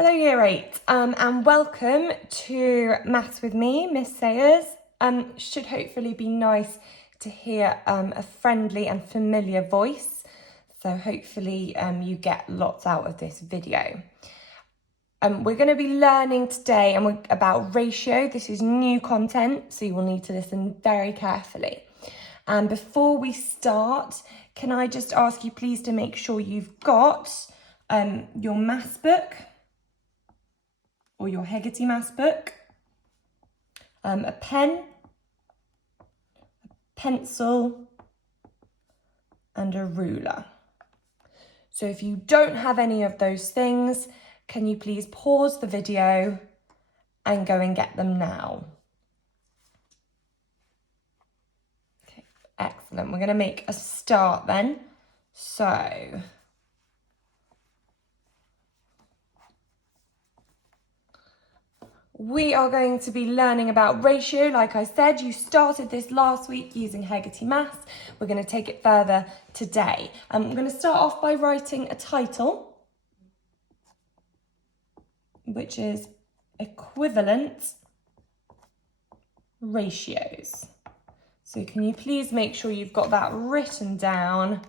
Hello Year 8 and welcome to Maths with me, Miss Sayers. Should hopefully be nice to hear a friendly and familiar voice. So hopefully you get lots out of this video. We're going to be learning today about ratio. This is new content, so you will need to listen very carefully. And before we start, can I just ask you please to make sure you've got your maths book or your Hegarty maths book, a pen, a pencil, and a ruler. So if you don't have any of those things, can you please pause the video and go and get them now? Okay, excellent. We're going to make a start then. So we are going to be learning about ratio. Like I said, you started this last week using Hegarty Maths. We're going to take it further today. I'm going to start off by writing a title, which is equivalent ratios. So can you please make sure you've got that written down,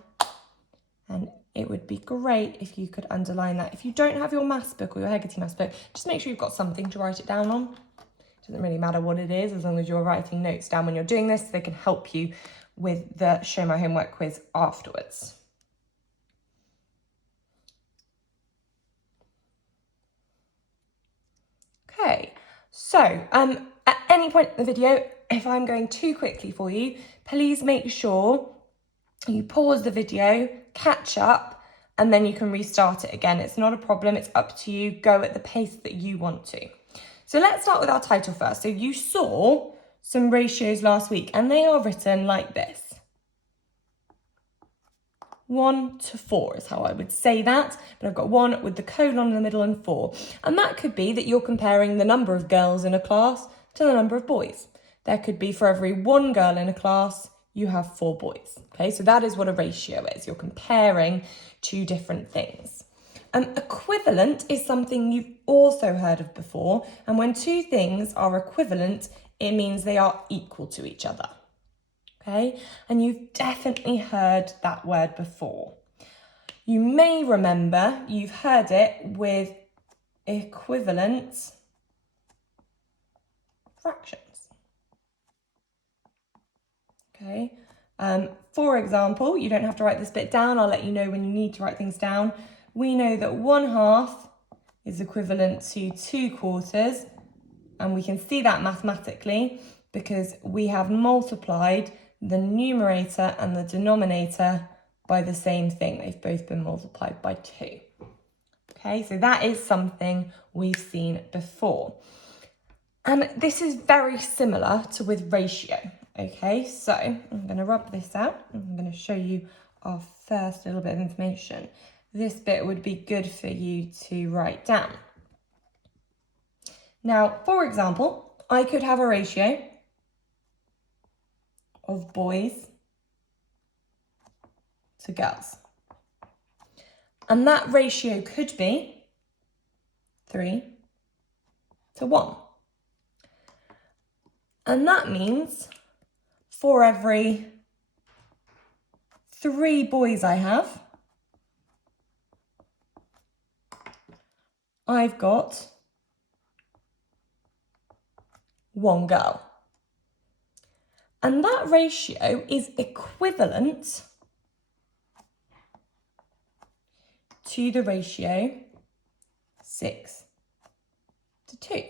and it would be great if you could underline that. If you don't have your maths book or your Hegarty maths book, just make sure you've got something to write it down on. It doesn't really matter what it is, as long as you're writing notes down when you're doing this, they can help you with the Show My Homework quiz afterwards. Okay, so at any point in the video, if I'm going too quickly for you, please make sure you pause the video, catch up, and then you can restart it again. It's not a problem, it's up to you. Go at the pace that you want to. So let's start with our title first. So you saw some ratios last week, and they are written like this. 1 to 4 is how I would say that, but I've got 1 with the colon in the middle and 4. And that could be that you're comparing the number of girls in a class to the number of boys. There could be for every 1 girl in a class, you have 4 boys. Okay, so that is what a ratio is. You're comparing two different things. Equivalent is something you've also heard of before. And when two things are equivalent, it means they are equal to each other. Okay, and you've definitely heard that word before. You may remember you've heard it with equivalent fractions. Okay, for example, you don't have to write this bit down. I'll let you know when you need to write things down. We know that 1/2 is equivalent to 2/4, and we can see that mathematically because we have multiplied the numerator and the denominator by the same thing. They've both been multiplied by 2. Okay, so that is something we've seen before. And this is very similar to with ratio. Okay, so I'm going to rub this out. I'm going to show you our first little bit of information. This bit would be good for you to write down. Now, for example, I could have a ratio of boys to girls. And that ratio could be 3 to 1. And that means for every 3 boys I have, I've got 1 girl. And that ratio is equivalent to the ratio 6 to 2.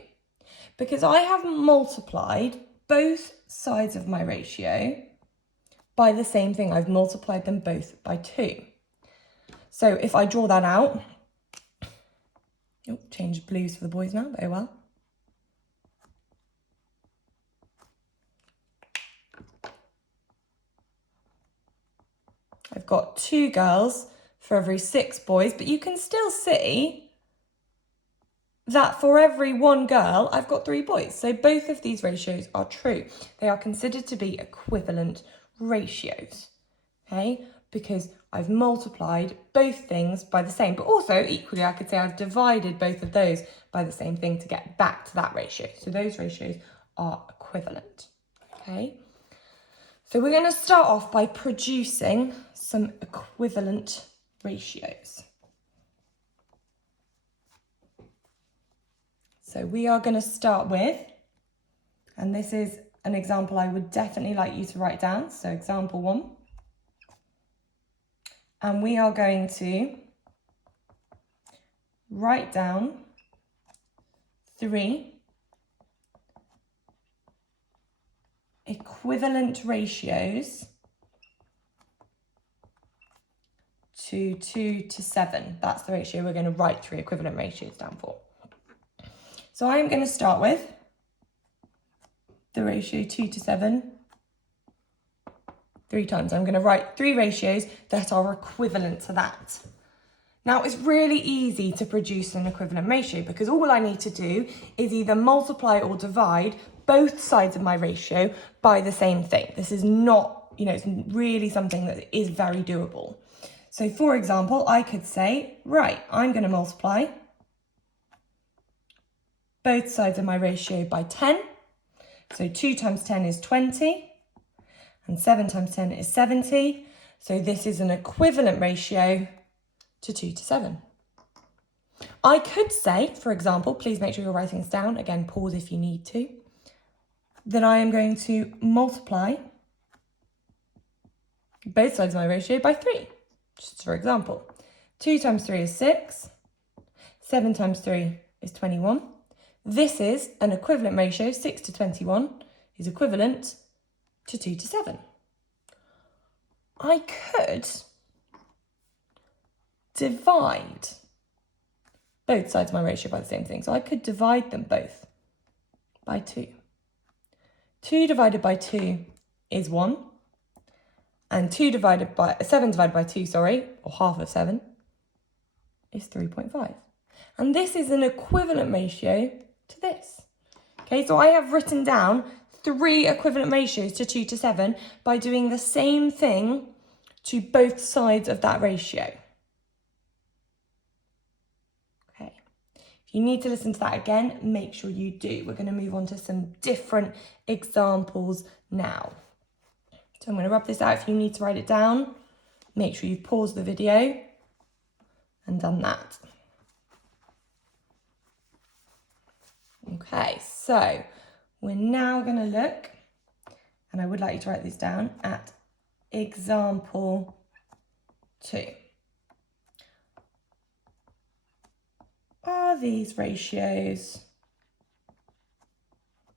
Because I have multiplied both sides of my ratio by the same thing. I've multiplied them both by 2. So if I draw that out, change blues for the boys now, very well. I've got 2 girls for every 6 boys, but you can still see that for every 1 girl, I've got 3 boys. So both of these ratios are true. They are considered to be equivalent ratios. Okay, because I've multiplied both things by the same, but also equally I could say I've divided both of those by the same thing to get back to that ratio. So those ratios are equivalent, okay? So we're going to start off by producing some equivalent ratios. So we are going to start with, and this is an example I would definitely like you to write down. So example 1. And we are going to write down 3 equivalent ratios to 2 to 7. That's the ratio we're going to write 3 equivalent ratios down for. So I'm going to start with the ratio 2 to 7 3 times. I'm going to write 3 ratios that are equivalent to that. Now, it's really easy to produce an equivalent ratio because all I need to do is either multiply or divide both sides of my ratio by the same thing. This is not, it's really something that is very doable. So, for example, I could say, right, I'm going to multiply both sides of my ratio by 10. So 2 times 10 is 20. And 7 times 10 is 70. So this is an equivalent ratio to 2 to 7. I could say, for example, please make sure you're writing this down. Again, pause if you need to. That I am going to multiply both sides of my ratio by 3. Just for example, 2 times 3 is 6. 7 times 3 is 21. This is an equivalent ratio. 6 to 21 is equivalent to 2 to 7. I could divide both sides of my ratio by the same thing. So I could divide them both by 2. 2 divided by 2 is 1. And 7 divided by 2, or half of 7, is 3.5. And this is an equivalent ratio to this. Okay, so I have written down 3 equivalent ratios to 2 to 7 by doing the same thing to both sides of that ratio. Okay, if you need to listen to that again, make sure you do. We're going to move on to some different examples now. So I'm going to rub this out. If you need to write it down, make sure you've paused the video and done that. Okay, so we're now going to look, and I would like you to write this down, at example 2. Are these ratios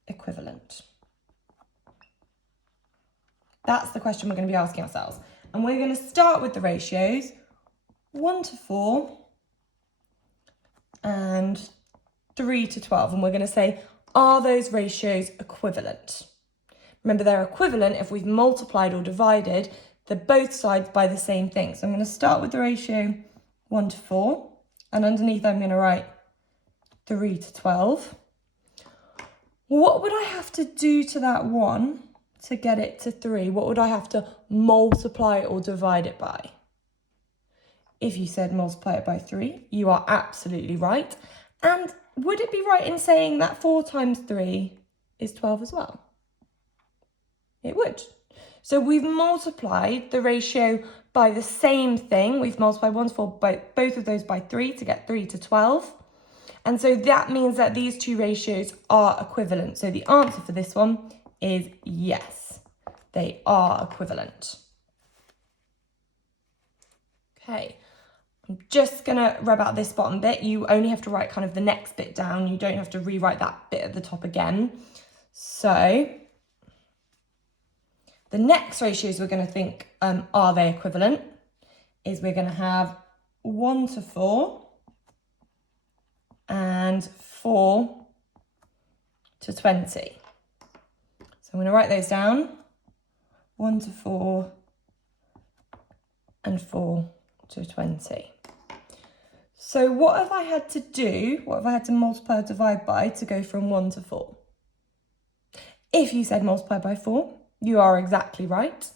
equivalent? That's the question we're going to be asking ourselves. And we're going to start with the ratios 1 to 4 and 3 to 12. And we're going to say, are those ratios equivalent? Remember, they're equivalent if we've multiplied or divided both sides by the same thing. So I'm going to start with the ratio 1 to 4. And underneath I'm going to write 3 to 12. What would I have to do to that 1 to get it to 3? What would I have to multiply or divide it by? If you said multiply it by 3, you are absolutely right. And would it be right in saying that 4 times 3 is 12 as well? It would. So we've multiplied the ratio by the same thing. We've multiplied 1 to 4 by both of those by 3 to get 3 to 12. And so that means that these two ratios are equivalent. So the answer for this one is yes, they are equivalent. Okay, I'm just going to rub out this bottom bit. You only have to write kind of the next bit down. You don't have to rewrite that bit at the top again. So the next ratios we're going to think, are they equivalent, is we're going to have 1 to 4 and 4 to 20. So I'm going to write those down, 1 to 4 and 4 to 20. So what have I had to do, what have I had to multiply or divide by to go from 1 to 4? If you said multiply by 4, you are exactly right.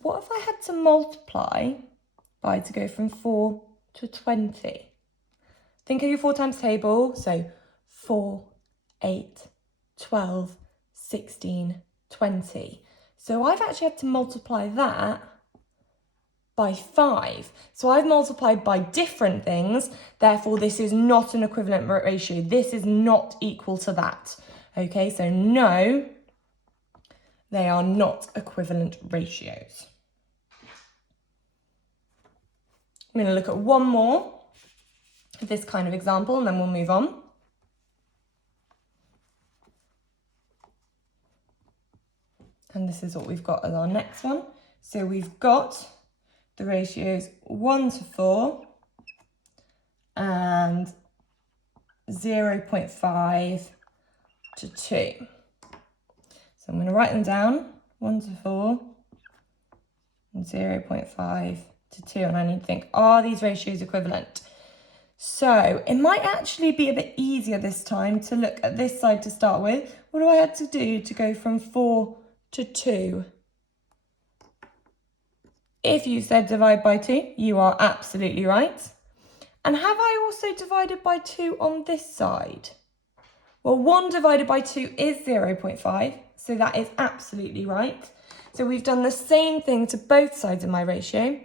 what if I had to multiply by to go from 4 to 20? Think of your 4 times table. So 4, 8, 12, 16, 20. So I've actually had to multiply that by 5. So I've multiplied by different things. Therefore, this is not an equivalent ratio. This is not equal to that. Okay, so no, they are not equivalent ratios. I'm going to look at one more of this kind of example and then we'll move on. And this is what we've got as our next one. So we've got the ratios 1 to 4 and 0.5 to 2. So I'm going to write them down, 1 to 4 and 0.5 to 2. And I need to think, are these ratios equivalent? So it might actually be a bit easier this time to look at this side to start with. What do I have to do to go from 4 to 2? If you said divide by 2, you are absolutely right. And have I also divided by 2 on this side? Well, 1 divided by 2 is 0.5, so that is absolutely right. So we've done the same thing to both sides of my ratio.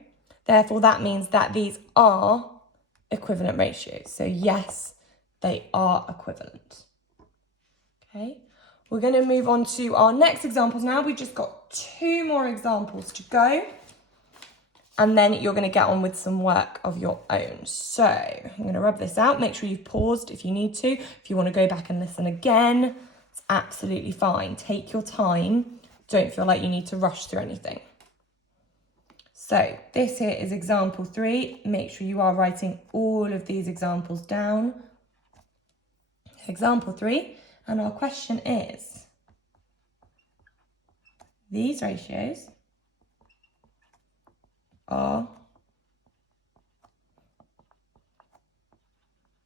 Therefore, that means that these are equivalent ratios. So yes, they are equivalent. Okay, we're going to move on to our next examples now. We've just got 2 more examples to go. And then you're going to get on with some work of your own. So I'm going to rub this out. Make sure you've paused if you need to. If you want to go back and listen again, it's absolutely fine. Take your time. Don't feel like you need to rush through anything. So this here is example 3. Make sure you are writing all of these examples down. Example 3. And our question is, these ratios are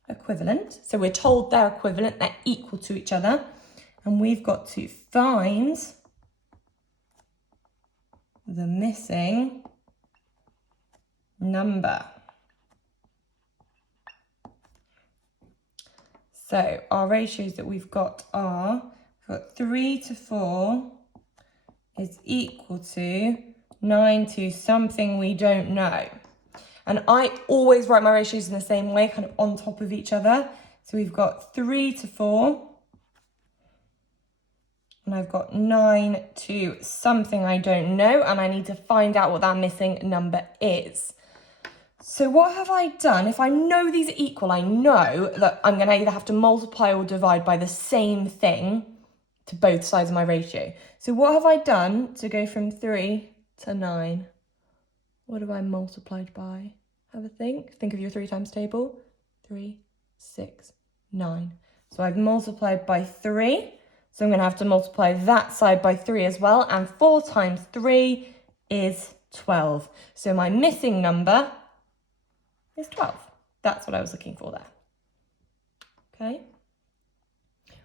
equivalent. So we're told they're equivalent, they're equal to each other. And we've got to find the missing number. So our ratios that we've got are, we've got 3 to 4 is equal to 9 to something we don't know. And I always write my ratios in the same way, kind of on top of each other. So we've got 3 to 4. And I've got 9 to something I don't know. And I need to find out what that missing number is. So what have I done? If I know these are equal, I know that I'm going to either have to multiply or divide by the same thing to both sides of my ratio. So what have I done to go from 3 to 9? What have I multiplied by? Have a think. Think of your 3 times table. 3, 6, 9. So I've multiplied by 3. So I'm going to have to multiply that side by 3 as well. And 4 times 3 is 12. So my missing number is 12. That's what I was looking for there. Okay.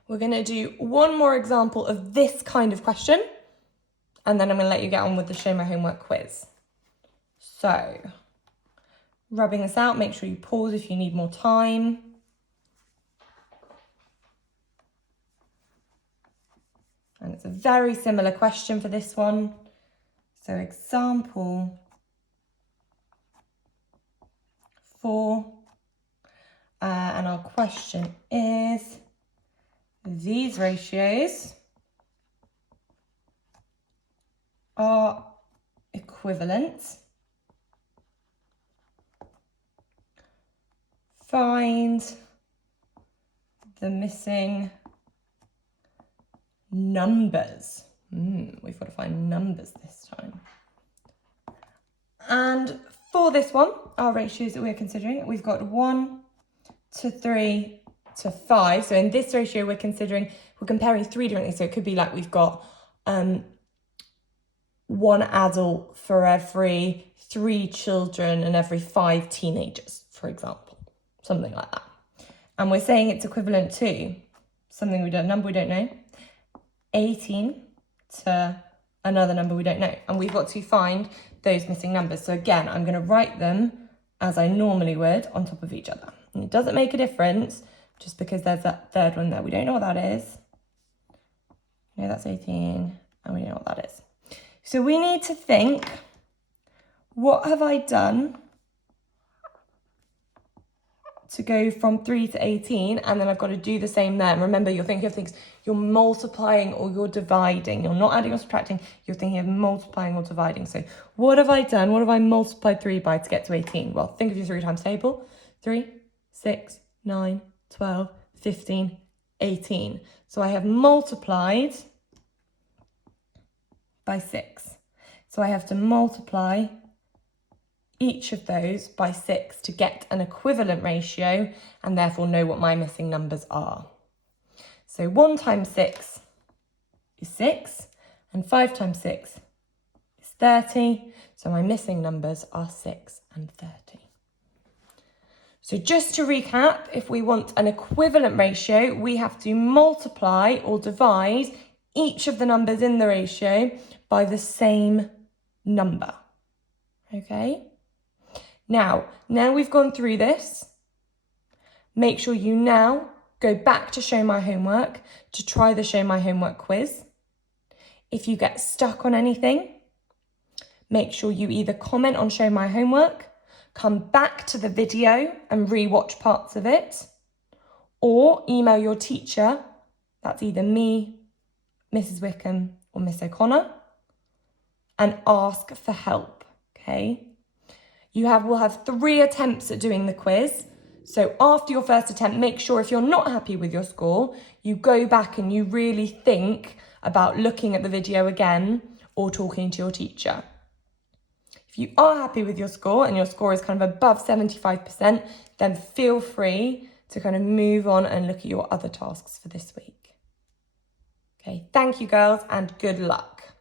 We're going to do one more example of this kind of question. And then I'm going to let you get on with the Show My Homework quiz. So, rubbing this out, make sure you pause if you need more time. And it's a very similar question for this one. So, example 4. And our question is, these ratios are equivalent. Find the missing numbers. We've got to find numbers this time. And for this one, our ratios that we're considering, we've got 1 to 3 to 5. So in this ratio, we're comparing 3 different things. So it could be like we've got 1 adult for every 3 children and every 5 teenagers, for example, something like that. And we're saying it's equivalent to something number we don't know, 18 to another number we don't know. And we've got to find those missing numbers. So again, I'm going to write them as I normally would on top of each other. And it doesn't make a difference just because there's that third one there. We don't know what that is. No, that's 18, and we know what that is. So we need to think, what have I done to go from 3 to 18, and then I've got to do the same there. And remember, you're thinking of things, you're multiplying or you're dividing. You're not adding or subtracting, you're thinking of multiplying or dividing. So what have I done? What have I multiplied 3 by to get to 18? Well, think of your 3 times table. 3, 6, 9, 12, 15, 18. So I have multiplied by 6. So I have to multiply each of those by 6 to get an equivalent ratio and therefore know what my missing numbers are. So 1 times 6 is 6 and 5 times 6 is 30. So my missing numbers are 6 and 30. So just to recap, if we want an equivalent ratio, we have to multiply or divide each of the numbers in the ratio by the same number. Okay? Now we've gone through this, make sure you now go back to Show My Homework to try the Show My Homework quiz. If you get stuck on anything, make sure you either comment on Show My Homework, come back to the video and re-watch parts of it, or email your teacher, that's either me, Mrs. Wickham, or Miss O'Connor, and ask for help, okay? We'll have 3 attempts at doing the quiz. So after your first attempt, make sure if you're not happy with your score, you go back and you really think about looking at the video again or talking to your teacher. If you are happy with your score and your score is kind of above 75%, then feel free to kind of move on and look at your other tasks for this week. Okay, thank you girls and good luck.